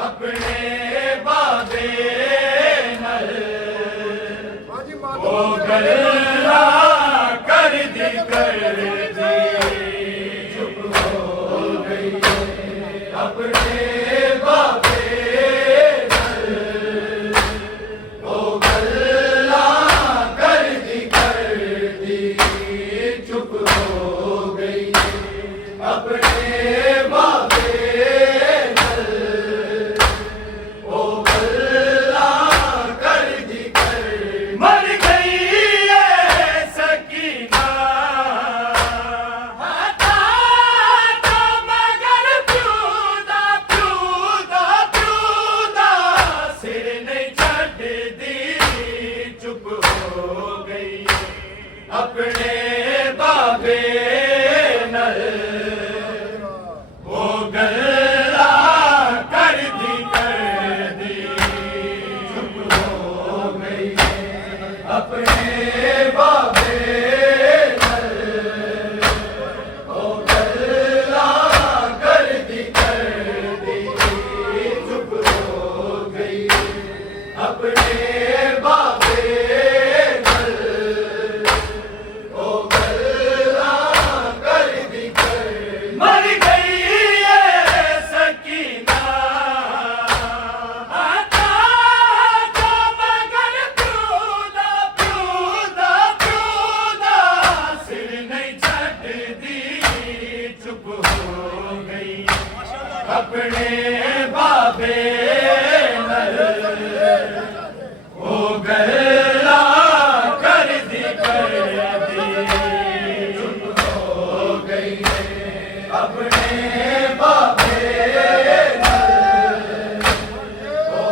अपने बाबे नल वो गल्ला कर दी चुप हो गई अपने बाबे नल वो गल्ला कर दी चुप हो गई अपने बाबे अपने बाबे नल वो गल्ला कर दी चुप हो गई अपने बाबे नल वो गल्ला कर दी चुप हो गई अपने बाबे अपने बाबे नल वो गल्ला कर दी चुप हो गई अपने बाबे नल वो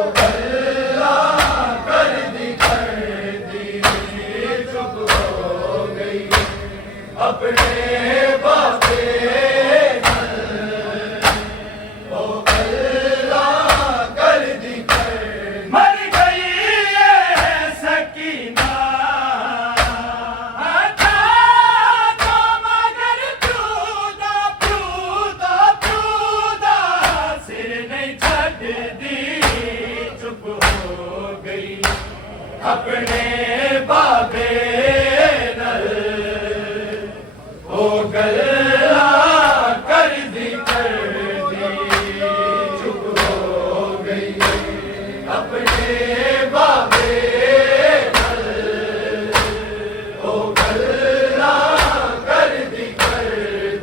गल्ला कर दी चुप हो गई अपने बाबे अपने बाबे नल वो गल्ला कर दी चुप हो गई अपने बाबे नल वो गल्ला कर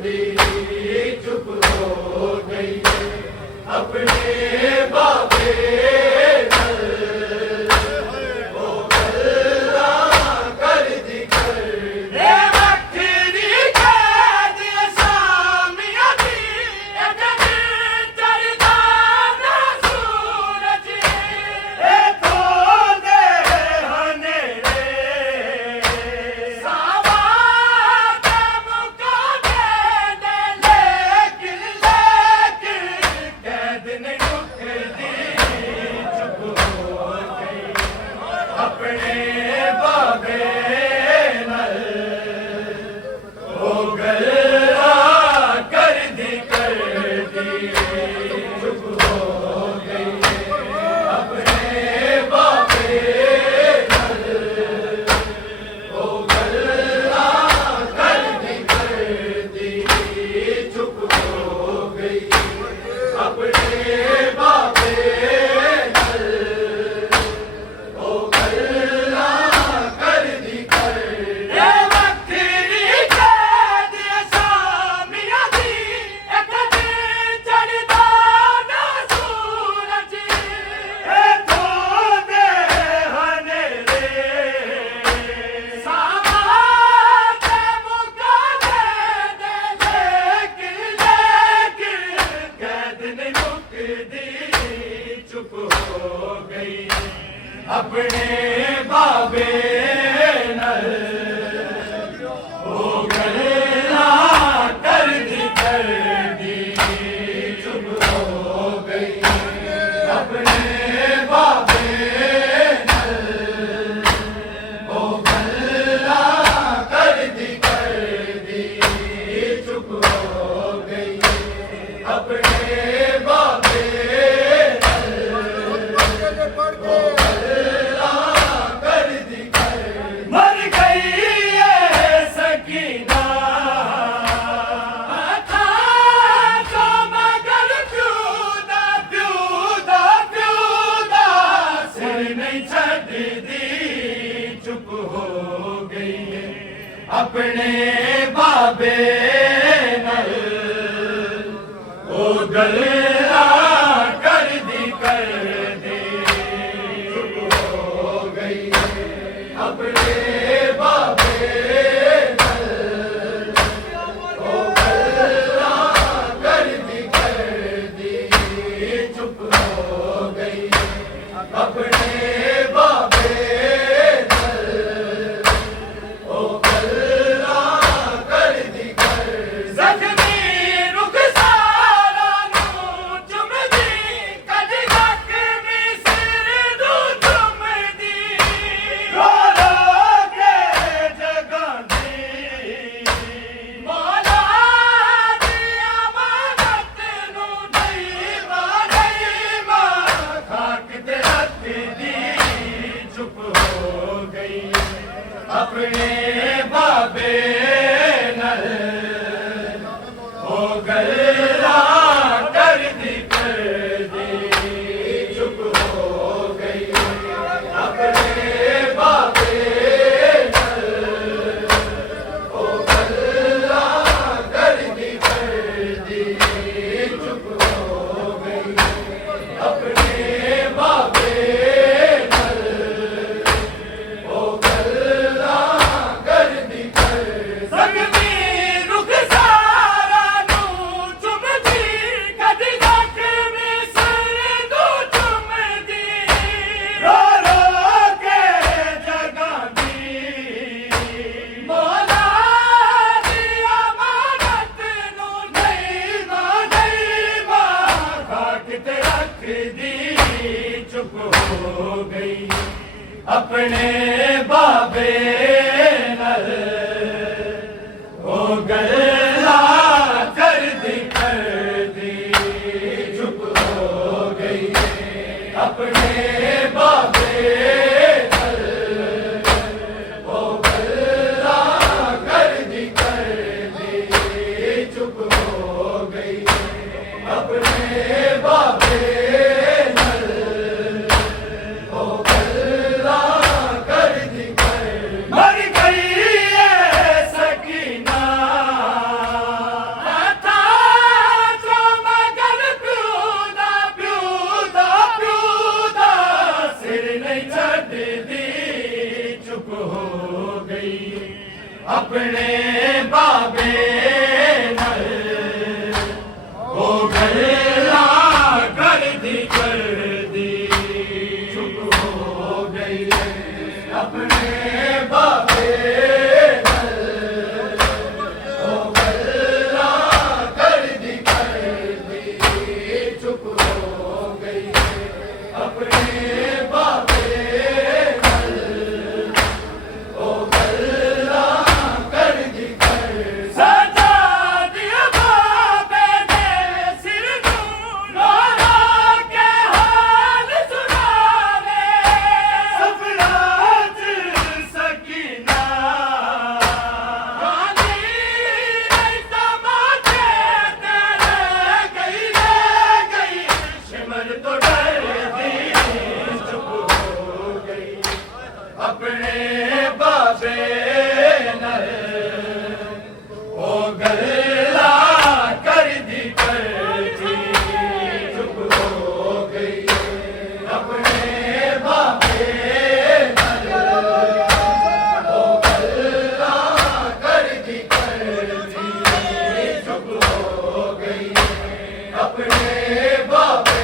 दी चुप हो गई अपने बाबे अपने बाबे नल वो गल्ला कर दी चुप हो गई अपने बाबे नल वो गल्ला कर दी चुप हो गई अपने बाबे चुप हो गई अपने बाबे नल वो गल्ला कर दी चुप हो गई अपने बाबे नल वो गल्ला कर दी चुप हो गई अपने बाबे अपने बाबे नल ओ गल्ला कर दी चुप हो गई अपने बाबे नल ओ गल्ला कर दी चुप हो गई अपने बाबे अपने बाबे नल हो गल्ला कर दी चुप हो गई अपने बाबे नल हो गल्ला कर दी चुप हो गई अपने बाबे चुप हो गई अपने बाबे नल हो गल्ला कर दी चुप हो गई अपने बाबे नल हो गल्ला कर दी चुप हो गई अपने बाबे चुप हो गई अपने बाबे नल हो गल्ला कर दी चुप हो गई अपने बाबे नल हो गल्ला कर दी चुप हो गई अपने बाबे अपने बाबे नल हो गल्ला कर दी चुप हो गई अपने बाबे नल हो गल्ला कर दी चुप हो गई अपने बाबे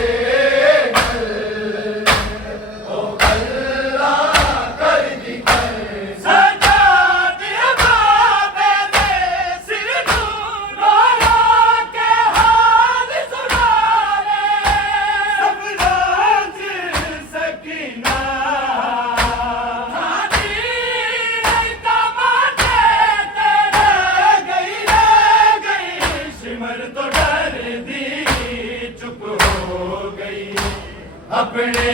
अपने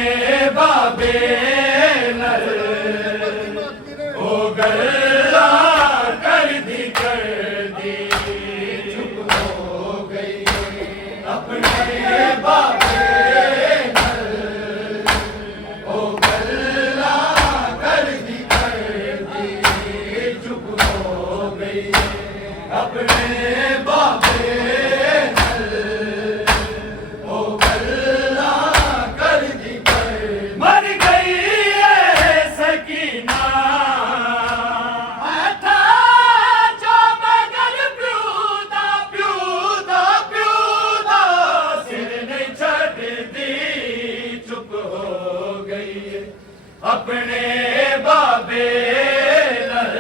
बाबे नल हो गल्ला कर दी चुप हो गई अपने बाबे नल हो गल्ला कर दी चुप हो अपने बाबे नल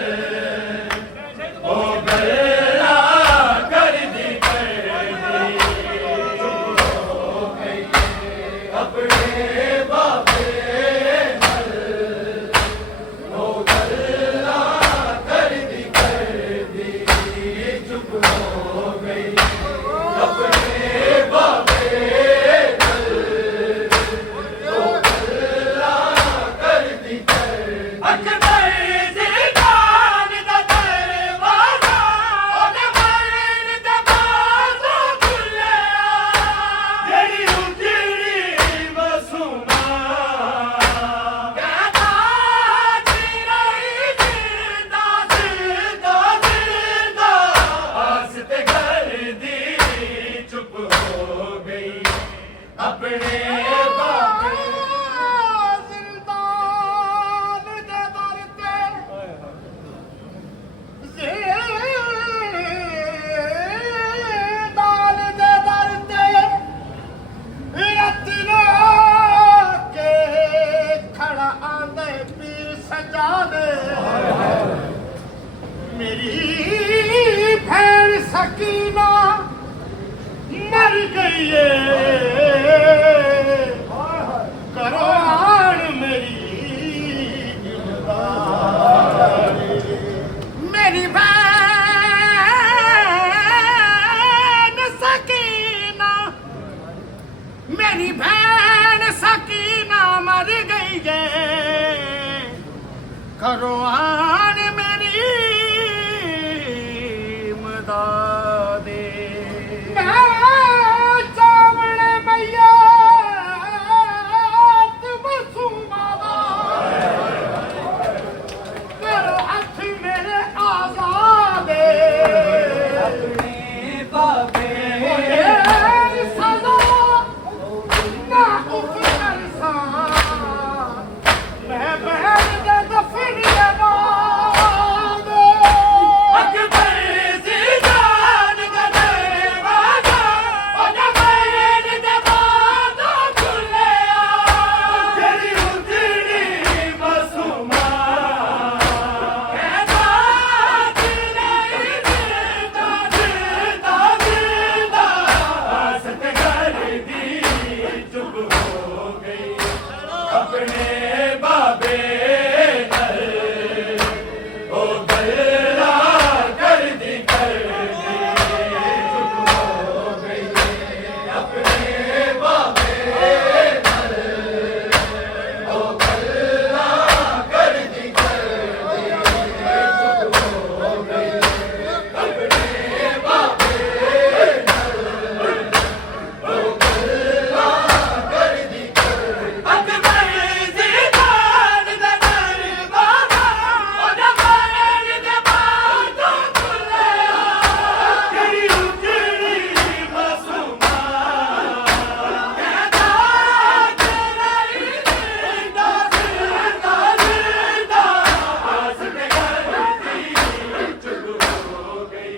ओ गल्ला कर दी अपने बाबे नल ओ गल्ला कर दी चुप हो गई अपने बाबे नल ओ गल्ला कर दी अकबर ज़िदान दा दरवाज़ा ओदे मरण दे बाज़ो खुलिया जेड़ी उजड़ी मसूमा कहता जिंदा आस ते घर दी चुप हो गई अपने बाबे मेरी भैन सकीना मर गई है करो आन मेरी मेरी बहन सकीना मेरी बहन सकीना मर गई है करो आन मेरी मदादे चावल मैया करो हथ मेरे आजादे अपने बाबे सजा ना उफर सा मैं बहन दे दफन अकबर ज़िदान दा दरवाज़ा ओदे मरण दे बाज़ो खुलिया जेड़ी उजड़ी मसूमा कहता जिंदा आस ते घर दी चुप हो गई अपने बाबे नल ओ गल्ला कर दी चुप हो गई अपने बाबे नल ओ गल्ला कर दी चुप हो गई अपने बाबे अकबर ज़िदान दा दरवाज़ा ओदे मरण दे बाज़ो खुलिया जेड़ी उजड़ी मसूमा कहता जिंदा आस ते घर दी चुप हो गई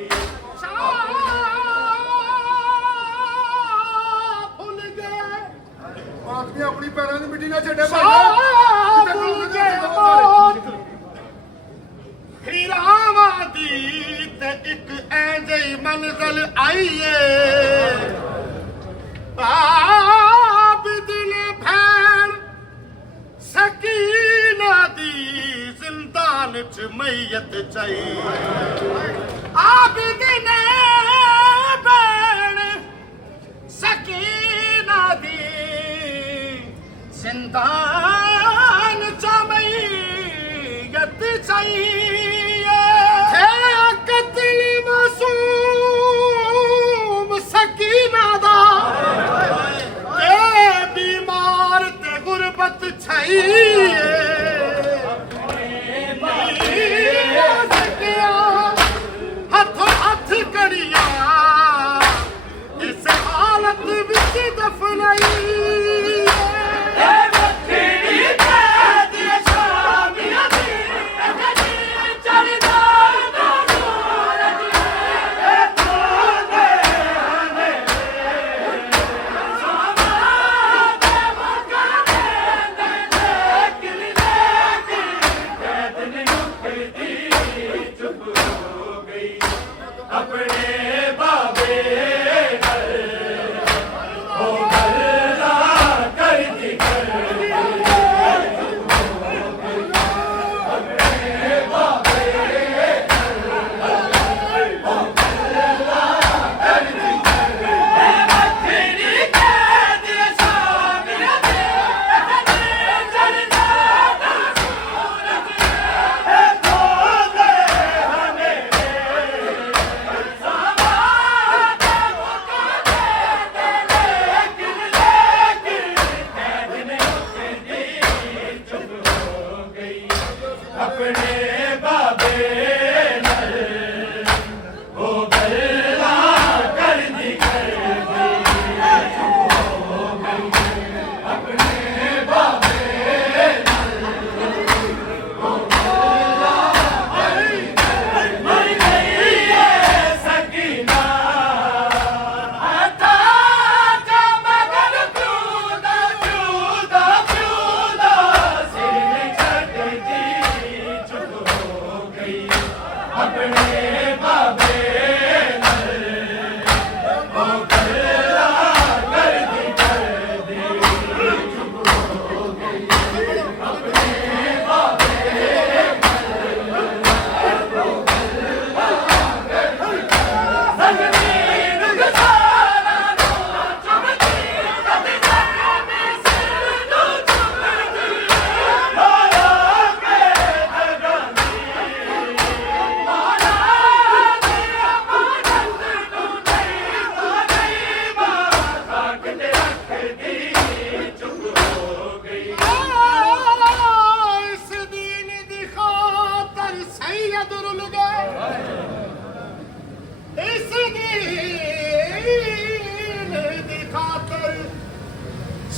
फुल गए ਆਪਣੀ ਆਪਣੀ ਪੈਰਾਂ ਦੀ ਮਿੱਟੀ ਨਾ ਛੱਡੇ ਹੀਰਾਵਾਂ ਦੀ ਤੇ ਇੱਕ ਐ ਜਿਹੀ ਮੰਜ਼ਲ ਆਈਏ ਆਬਦਿਲ ਭੈਣ ਸਕੀਨਾ ਦੀ ਜ਼ਿੰਦਾਨ ਚ ਮਈਤ ਚਾਈ ਆਬਦਿਲ ਭੈਣ ਸਕੀਨਾ ਦੀ ਜ਼ਿੰਦਾਨ ਚ ਮਈਤ ਚਾਹੀਏ ਹੈ ਕਤਲ ਮਾਸੂਮ ਸਕੀਨਾ ਦਾ ਇਹ ਬਿਮਾਰ ਤੇ ਗੁਰਬਤ ਛਾਈਏ ਹੱਥੋਂ ਹੱਥ ਕੜੀਆਂ ਇਸ ਹਾਲਤ ਵਿੱਚ ਦਫਨਾਈ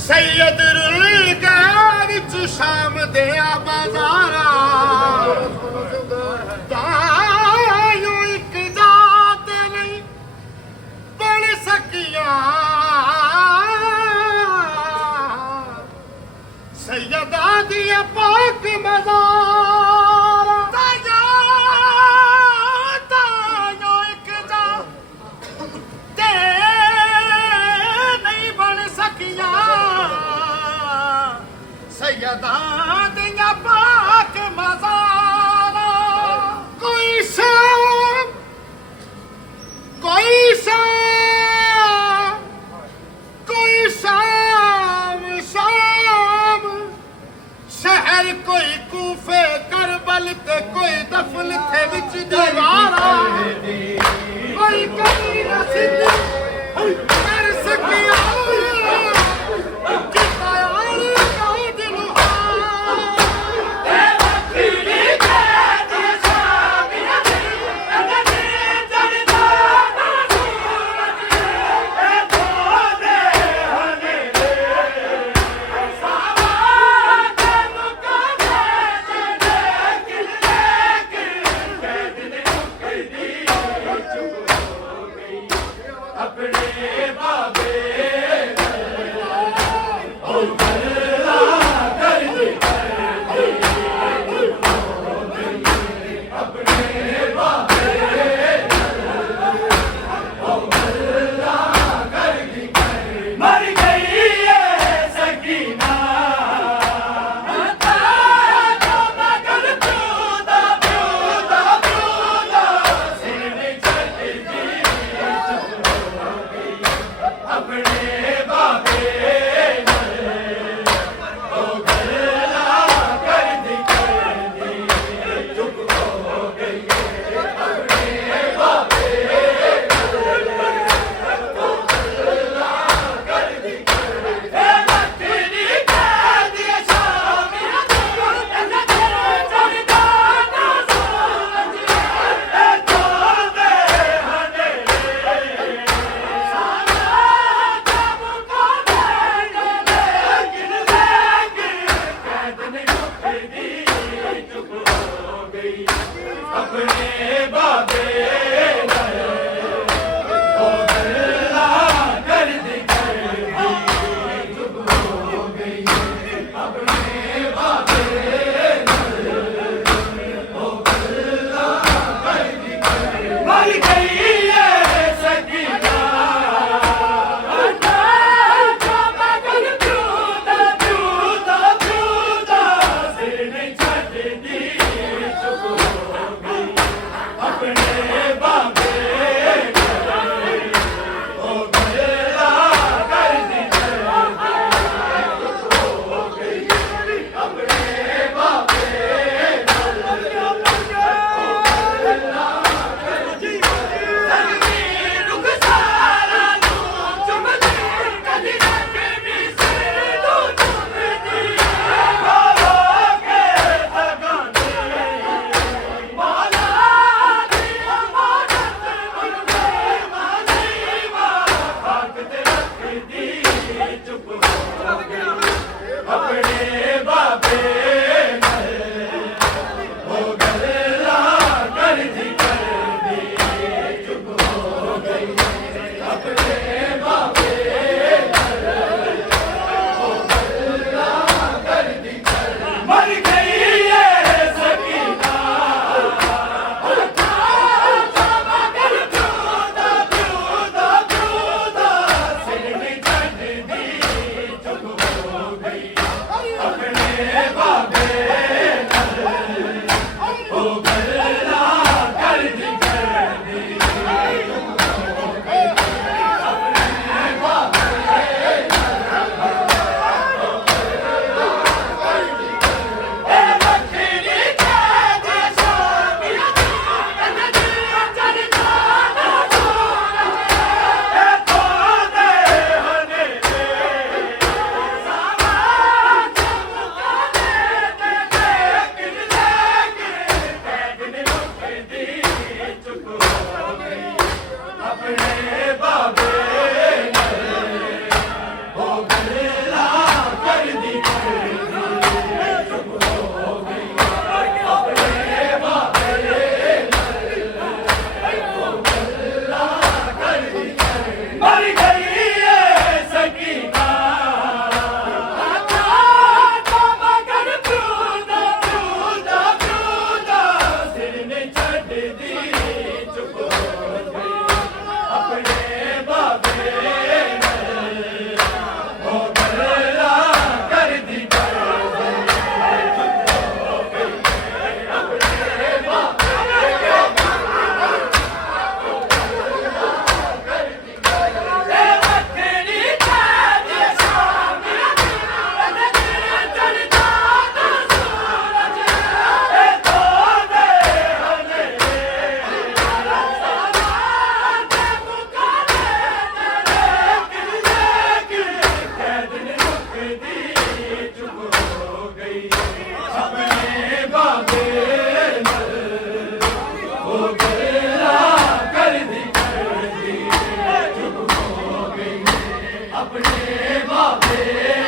ਸੈयद ਰੁਲ ਗਿਆ ਵਿੱਚ ਸ਼ਾਮ ਦੇ ਬਾਜ਼ਾਰਾਂ ਤਾਇਓ ਇੱਕ ਜਾਤ ਨਹੀਂ ਬਣ ਸਕੀਆਂ ਸੈयदा ਦੀਆਂ ਪਾਕ ਮਜ਼ਾਰਾਂ ਤਾਇਓ ਇੱਕ ਜਾਤ ਤੇ ਨਹੀਂ ਬਣ ਸਕੀਆਂ ਸੈयदा ਦੀਆਂ ਪਾਕ ਮਜ਼ਾਰਾਂ ਕੋਈ ਸ਼ਾਮ ਕੋਈ ਸ਼ਾਮ ਕੋਈ ਸ਼ਾਮ ਸ਼ਾਮ ਸ਼ਹਿਰ ਕੋਈ ਕੂਫੇ ਕਰਬਲ ਤੇ ਕੋਈ ਦਫਨ ਥੇ ਵਿੱਚ ਦੀਵਾਰਾਂ ਕੋਈ ਕਦੀ ਨਾ ਸਿੱਧੀ ਕਰ ਸਕਿਆ ਕਿਤਾ ਯਾਰ ਕਹੇ ਦਿਲ ਆਪਣੇ ਬਾਬੇ ਮਰ ਗਈ ਏ ਸਕੀਨਾ ਆਪਣੇ ਬਾਬੇ ਆਪਣੇ ਬਾਬੇ